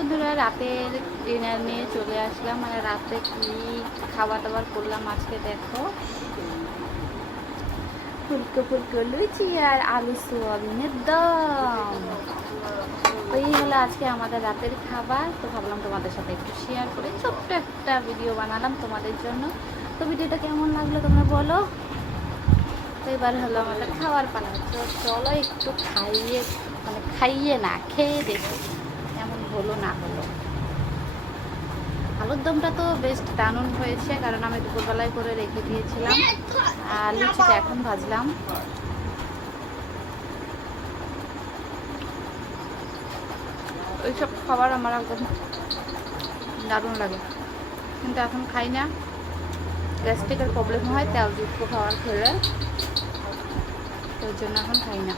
বন্ধুরা, রাতের ডিনার নিয়ে চলে আসলাম। মানে রাতে কি খাবার দাবার করলাম আজকে দেখো। ফুলকো ফুলকো লুচি আর আলু সোয়াবিনের দম। ওই হলো আজকে আমাদের রাতের খাবার। তো ভাবলাম তোমাদের সাথে একটু শেয়ার করে ছোট্ট একটা ভিডিও বানালাম তোমাদের জন্য। তো ভিডিওটা কেমন লাগলো তোমরা বলো। তো এবার হলো আমাদের খাওয়ার পালা। তো চলো একটু খাইয়ে না খেয়ে দেখি কেমন হলো না হলো। আলুর দমটা তো বেশ দারুণ হয়েছে, কারণ আমি দুপুরবেলায় করে রেখে দিয়েছিলাম। আর লুচিটা এখন ভাজলাম। ওইসব খাবার আমার একদম দারুণ লাগে, কিন্তু এখন খাই না। গ্যাস্ট্রিকের প্রবলেম হয় তেলযুক্ত খাবার খেলে, ওই জন্য এখন খাই না।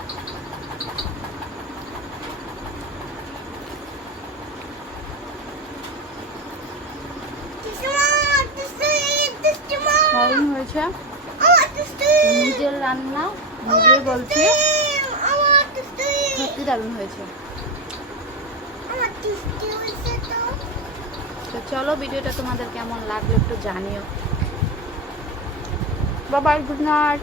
দারুণ হয়েছে, নিজের রান্না নিজে বলছি, সত্যি দারুণ হয়েছে। তো চলো ভিডিওটা তোমাদের কেমন লাগলো একটু জানিও। Bye bye, good night.